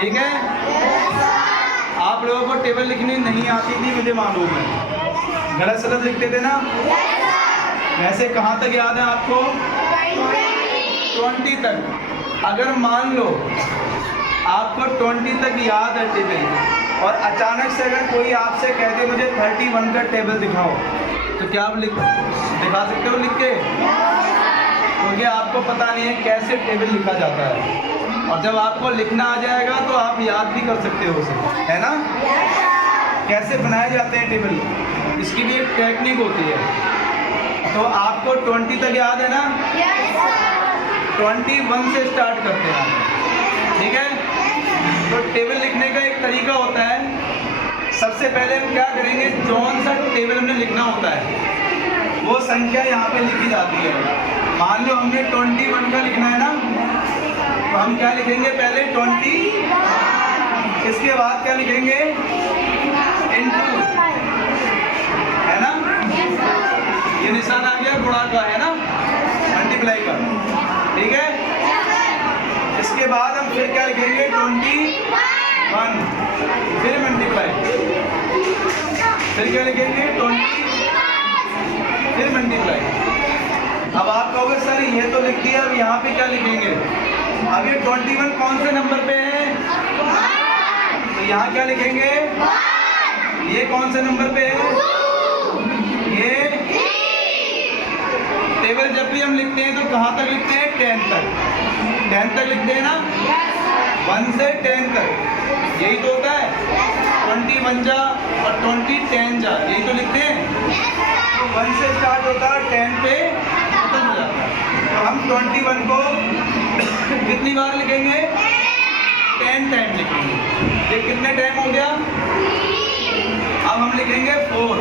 ठीक है। आप लोगों को टेबल लिखनी नहीं आती थी, मुझे मालूम है, गलत सलत लिखते थे ना। वैसे कहाँ तक याद है आपको? 20 तक। अगर मान लो आपको 20 तक याद है टेबल, और अचानक से अगर कोई आपसे कह दे मुझे 31 का टेबल दिखाओ, तो क्या आप दिखा सकते हो लिख के? क्योंकि आपको पता नहीं है कैसे टेबल लिखा जाता है, और जब आपको लिखना आ जाएगा तो आप याद भी कर सकते हो उसे, है ना। कैसे बनाए जाते हैं टेबल, इसकी भी एक टेक्निक होती है। तो आपको 20 तक याद है ना? 21 से स्टार्ट करते हैं, ठीक है। तो टेबल लिखने का एक तरीका होता है। सबसे पहले हम क्या करेंगे, कौन सा टेबल हमने लिखना होता है वो संख्या यहाँ पे लिखी जाती है। मान लो हमने 21 का लिखना है ना, तो हम क्या लिखेंगे, पहले 20, इसके बाद क्या लिखेंगे, इनटू, है ना। ये निशान आ गया गुणा का, है ना, मल्टीप्लाई का, ठीक है। इसके बाद हम फिर क्या लिखेंगे, 21, फिर मल्टीप्लाई, फिर क्या लिखेंगे, 20, फिर मल्टीप्लाई। अब आप कहोगे सर ये तो लिख दिया, अब यहाँ पे क्या लिखेंगे? अब ये 21 कौन से नंबर पे है? तो यहाँ क्या लिखेंगे? ये कौन से नंबर पे है? ये टेबल जब भी हम लिखते हैं तो कहाँ तक लिखते हैं? 10 तक। 10 तक लिखते हैं ना, 1 से 10 तक, यही तो होता है। 21 जा और 20 10 जा, यही तो लिखते हैं। तो 1 से स्टार्ट होता है, 10 पे खत्म हो जाता है। तो हम 21 को कितनी बार लिखेंगे? 10 टाइम लिखेंगे। ये कितने टाइम हो गया? अब हम लिखेंगे 4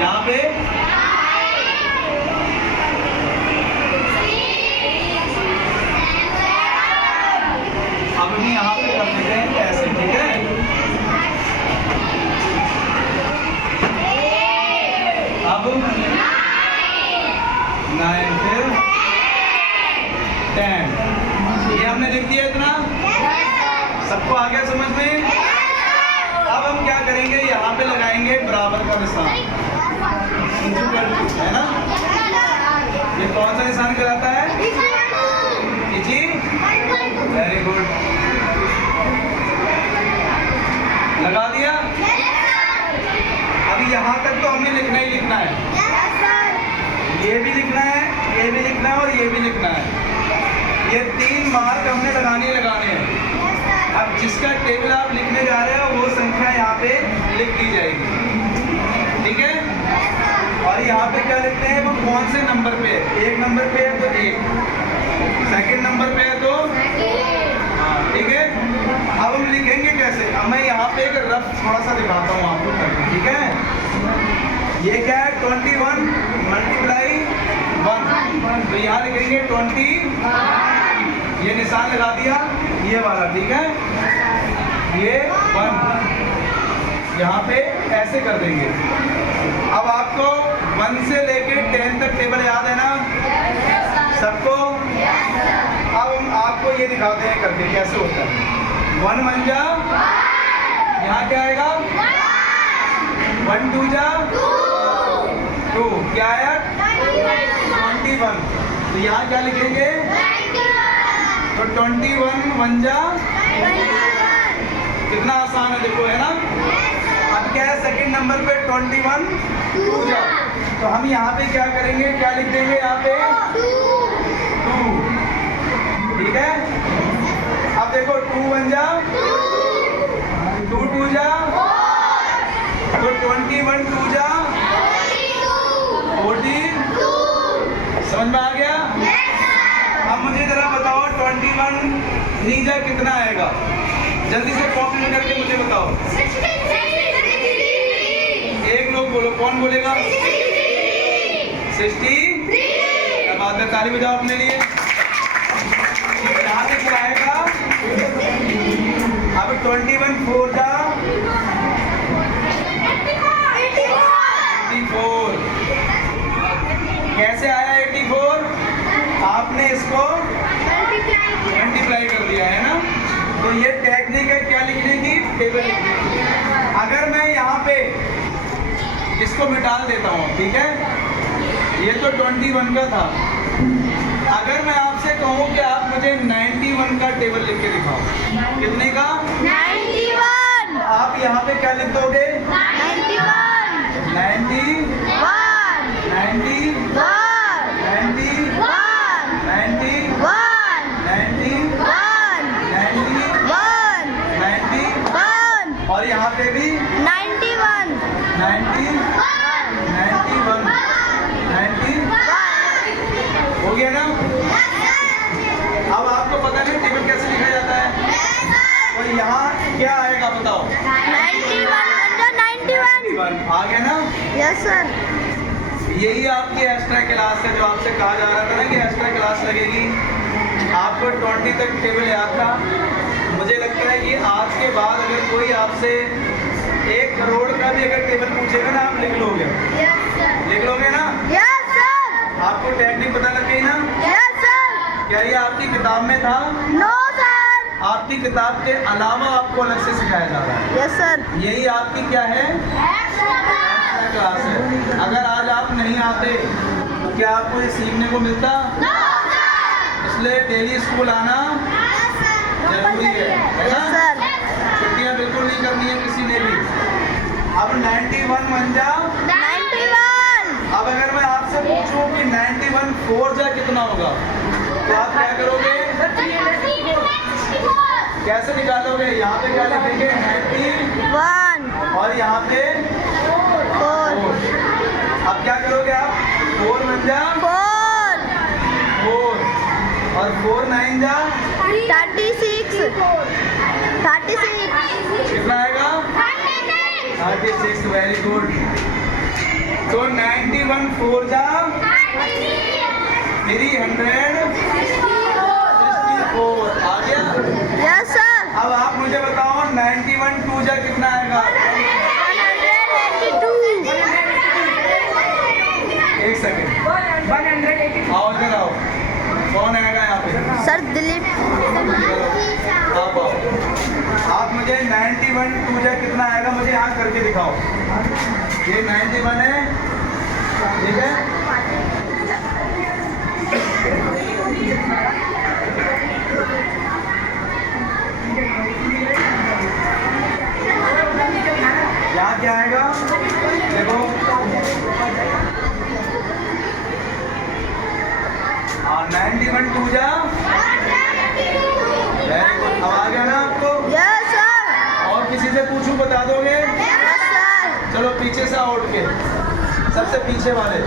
यहाँ पे, अब हम यहाँ पे कर देते हैं ऐसे, ठीक है। अब 9, फिर 10, ये हमने लिख दिया इतना। सबको आ गया समझ में? अब हम क्या करेंगे, यहाँ पे लगाएंगे बराबर का निशान, है ना। ये कौन सा निशान कहलाता है? जी, वेरी गुड, लगा दिया। अभी यहाँ तक तो हमें लिखना ही लिखना है, ये भी लिखना है, ये भी लिखना है और ये भी लिखना है। ये 3 मार्क हमने लगाने हैं। अब जिसका टेबल आप लिखने जा रहे हो वो संख्या यहाँ पे लिख दी जाएगी, ठीक है। और यहाँ पे क्या लिखते हैं, वो कौन से नंबर पे है? 1 नंबर पे है तो 1, सेकंड नंबर पे है तो, हाँ, ठीक है। अब हम लिखेंगे कैसे? अब मैं यहाँ पे एक रफ थोड़ा सा दिखाता हूँ आपको करके, ठीक है। ये क्या है, 21 मल्टीप्लाई 1, तो यहाँ लिखेंगे 20, ये निशान लगा दिया, ये वाला, ठीक है। ये 1 यहाँ पे ऐसे कर देंगे। अब आपको 1 से लेके 10 तक टेबल याद है ना सबको? अब हम आपको ये दिखाते हैं करके कैसे होता है। 1 1 जा, यहाँ क्या आएगा? 1 2 जा, 2, क्या आया? 21, तो यहाँ क्या लिखेंगे? तो 21 1 जा, कितना आसान है देखो, है ना। अब क्या है, सेकंड नंबर पे 21 2 जा, तो हम यहाँ पे क्या करेंगे, क्या लिख देंगे यहाँ पे? 2, ठीक है। अब देखो 2 1 जा, 2 2 जा, तो 21 2 जा 40, समझ में आ गया? अब मुझे जरा बताओ 21 3 जा कितना आएगा? जल्दी से कॉपी में करके मुझे बताओ। एक लोग बोलो, कौन बोलेगा? 63। क्या बात है, ताली बजाओ अपने लिए। यहाँ से क्या आएगा? अब 21 4 जा 84, आपने इसको मल्टीप्लाई कर दिया है ना। तो ये टेक्निक है क्या लिखने की, टेबल लिखने की। अगर मैं यहाँ पे इसको मिटा देता हूँ, ठीक है, ये तो 21 का था। अगर मैं आपसे कहूँ कि आप मुझे 91 का टेबल लिख के दिखाओ, कितने का? 91। आप यहाँ पे क्या लिख दोगे? 91 90 90 90 90 90 और यहाँ पे भी 91 90 91 90 हो गया ना। अब आपको पता नहीं टेबल कैसे लिखा जाता है, तो यहाँ क्या आएगा बताओ? 91 आ गया ना। Yes sir. यही आपकी एक्स्ट्रा क्लास है, जो आपसे कहा जा रहा था ना कि एक्स्ट्रा क्लास लगेगी। आपको 20 तक टेबल याद था। मुझे लगता है कि आज के बाद अगर कोई आपसे 1 करोड़ का भी अगर टेबल पूछेगा ना, आप लिख लोगे, लिख लोगे ना। Yes sir. आपको टेक्निक पता लग गई ना। Yes sir. क्या ये आपकी किताब में था? No sir. आपकी किताब के अलावा आपको अलग से सिखाया जा रहा है। Yes sir. यही आपकी क्या है? एक्स्ट्रा क्लास है। अगर आज आप नहीं आते तो क्या आपको ये सीखने को मिलता? इसलिए डेली स्कूल आना जरूरी है यस ना। सर। छुट्टियां बिल्कुल नहीं करनी है किसी ने भी। अब 91 बन जा। 91। अब अगर मैं आपसे पूछूं कि 91 4 जा कितना होगा, तो आप क्या करोगे? कैसे निकालोगे? यहाँ पे क्या लिखेंगे? 1 और यहाँ पे 4 अब क्या करोगे आप? 4 बन जा 4 4 और 4 9 जा 36 कितना आएगा? 36। Very good. तो 91 4 जा 364 आ गया। Yes sir. अब आप मुझे बताओ 91 2 जा कितना आएगा? 182 एक सेकेंड, आओ इधर आओ। कौन आएगा यहाँ पे? सर दिलीप। आप आओ। आप मुझे 91 2 जा कितना आएगा मुझे यहाँ करके दिखाओ। ये 91 है, ठीक है। यहाँ क्या आएगा? देखो 91 2 जा। अब आ गया ना आपको? Yes sir. और किसी से पूछूं बता दोगे? Yes sir. चलो पीछे से आओ उठ के, सबसे पीछे वाले।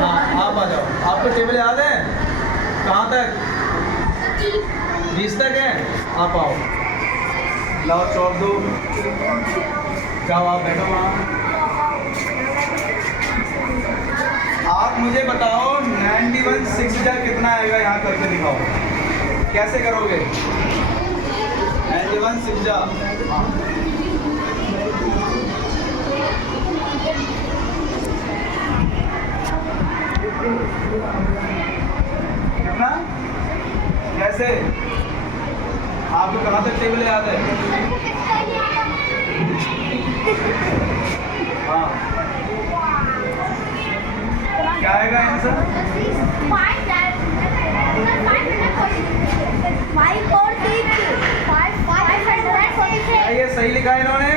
हाँ आप आ जाओ। आपको टेबल याद है? कहाँ तक? 20 तक है। आप आओ, लाओ चौक दो, जाओ आप बैठो वहाँ। आप मुझे बताओ 91 6 जा कितना आएगा, यहाँ करके दिखाओ। कैसे करोगे? 91 6 जा। कितना? कैसे? आपको कहाँ तक टेबल याद है? हाँ क्या आएगा आंसर? 546। ये सही लिखा है इन्होंने?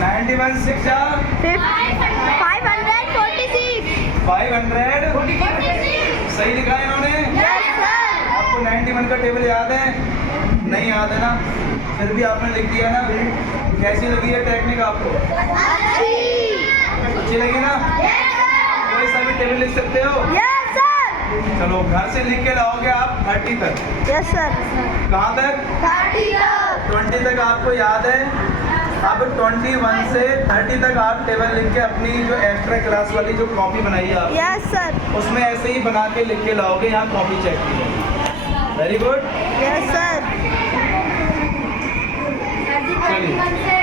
91 6 जा 500 सही लिखा है इन्होंने? आपको 91 का टेबल याद है? नहीं याद है ना, फिर भी आपने लिख दिया ना। कैसी लगी है टेक्निक आपको? अच्छी लगी ना? कोई सा भी टेबल लिख सकते हो? चलो घर से लिख के लाओगे आप 30 तक। Yes sir. कहाँ तक? 20 तक आपको याद है। अब 21 से 30 तक आप टेबल लिख के अपनी जो एक्स्ट्रा क्लास वाली जो कॉपी बनाई है आप, यस सर। उसमें ऐसे ही बना के लिख के लाओगे। यहाँ कॉपी चेक की है। Very good. Yes sir. चलिए